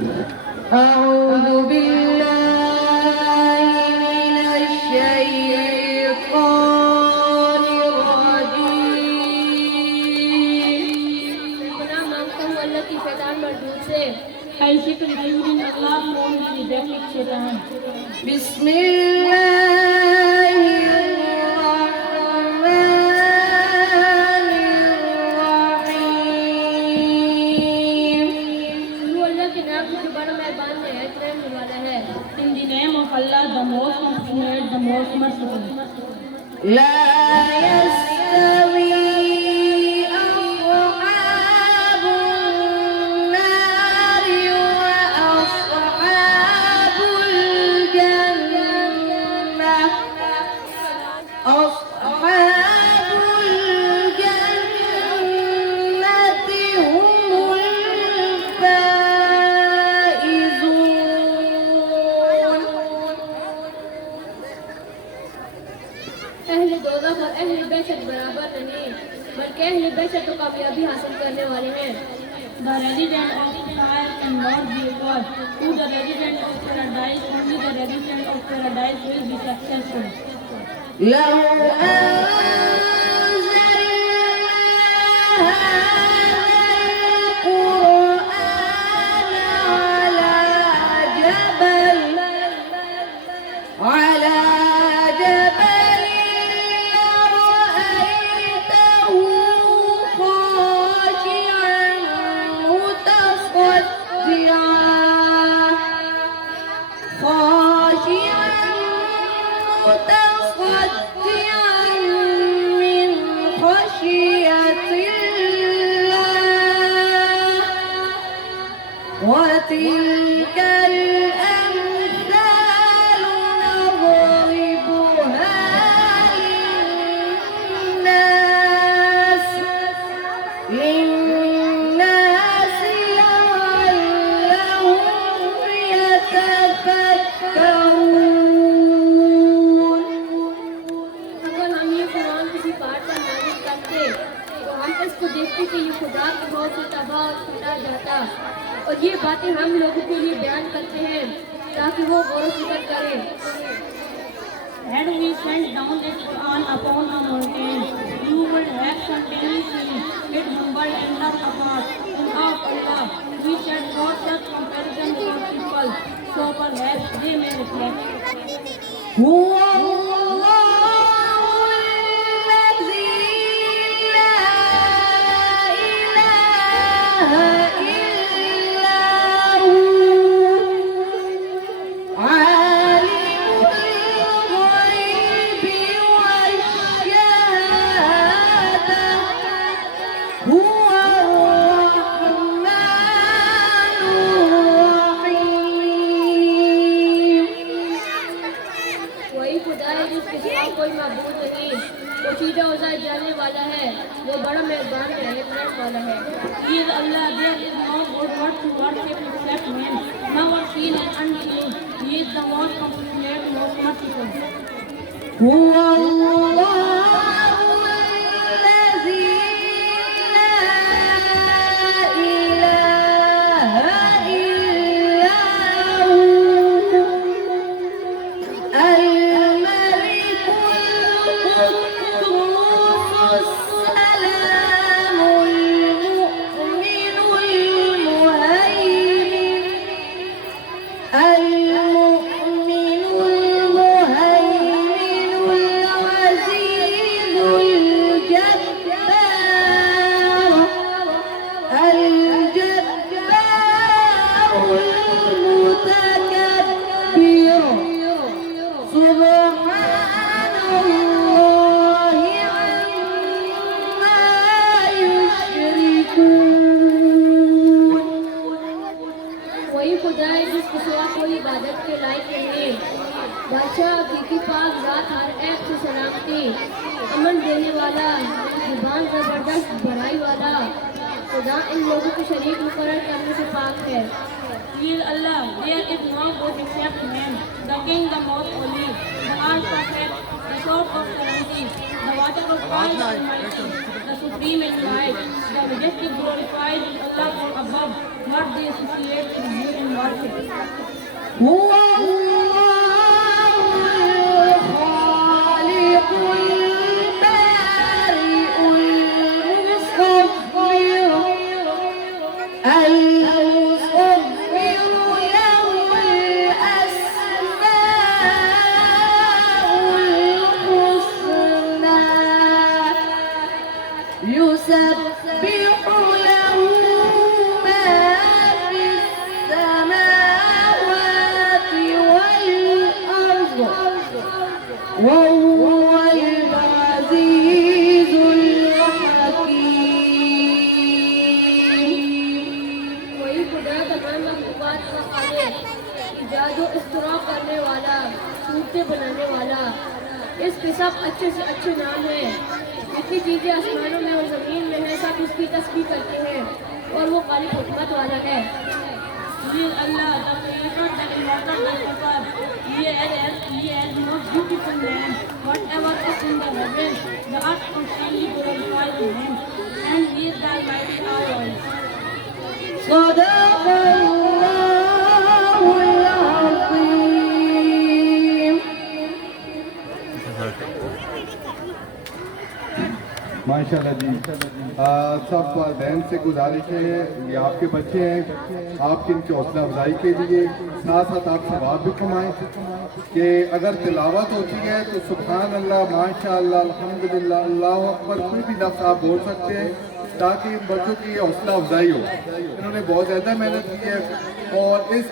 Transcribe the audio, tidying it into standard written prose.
أعوذ بالله من الشيطان الرجيم गुनाह मांगता हूँ अल्लाह की शैतान मरदूद से। I seek refuge in Allah from the rejected Shaitan. بسم الله الرحمن الرحيم शुरू अल्लाह के नाम से जो बड़ा मेहरबान निहायत रहने वाला है। In the name of Allah, the most compassionate, the most merciful. لا يستوي أصحاب النار وأصحاب الجنة أصحاب الجنة هم الفائزون अहले दोज़ख और अहले बेशक बराबर नहीं, बल्कि अहले बेशक तो कामयाबी हासिल करने वाले हैं। The resident of fire cannot be equal to the resident of paradise. Only the resident of paradise will be successful. لو أنزلنا هذا القرآن على جبل لرأيته خاشعا متصدعا من خشية الله وتلك الأمثال نضربها للناس لعلهم يتفكرون अगर हम ये कुरान किसी पाठ पर नाजिल करते तो हम इसको देखते कि ये खुदा की मौत से तबाह और छुटा जाता, और ये बातें हम लोगों के लिए बयान करते हैं ताकि वो गौर व फिक्र करें। Had we sent down the Quran upon a mountain, you would have certainly seen it humbled and torn apart. In of Allah, we said not such comparison for people, so perhaps they may reflect. هو الله الذي لا إله إلا هو عالم الغيب والشهادة هو الرحمن الرحيم वही खुदा है जिसके सिवा कोई माबूद नहीं, वो सीधा उजाय जाने वाला है, वो बड़ा मेहरबान रहने वाला है। He is Allah, there is no God but to worship except Him, never seen and unseen. He is the most compassionate, most merciful. هو الله الذي لا إله إلا هو الملك القدوس السلام المؤمن المهيمن العزيز الجبار المتكبر سبحان الله عما يشركون वही खुदा है जिसके सिवा कोई इबादत के लायक नहीं। बादशाह हकीकी पाक जात हर एक से सलामती, अमन देने वाला, जुबान जबरदस्त बढ़ाई वाला खुदा इन लोगों को शरीक मुकर्रर करने से पाक है। He is Allah, there is no God except Him, the King, the most holy, the all perfect, the source of serenity, the water of all Almighty, the supreme in might, the majestic glorified is Allah from above, not the associate with you in هو الله الخالق البارئ المصور له الأسماء الحسنى يسبح له ما في السماوات والأرض وهو العزيز الحكيم वही खुदा तमाम मखलूक़ात का खालिक, इजाद व इख्तिरा करने वाला, सूरतें बनाने वाला। इसके सब अच्छे से अच्छे नाम हैं। जितनी चीज़ें आसमानों में और ज़मीन में हैं सब उसकी तस्बीह करते हैं और वो खालिक हिकमत वाला है। He is Allah, the Creator, the Immortal, the Superb. He has most beautiful name. Whatever is in the heavens, the earth constantly glorifies Him, and He is the Almighty Always. صدق الله العظيم माशाल्लाह जी। सब वालिदैन से गुजारिश है, ये आपके बच्चे हैं, आपकी इनकी हौसला अफजाई के लिए साथ साथ आप सवाब भी कमाएं कि अगर तिलावत होती है तो सुभान अल्लाह, माशाल्लाह, अल्हम्दुलिल्लाह, अल्लाहु अकबर कोई भी लफ्ज़ आप बोल सकते हैं ताकि बच्चों की हौसला अफजाई हो। इन्होंने बहुत ज़्यादा मेहनत की है और इस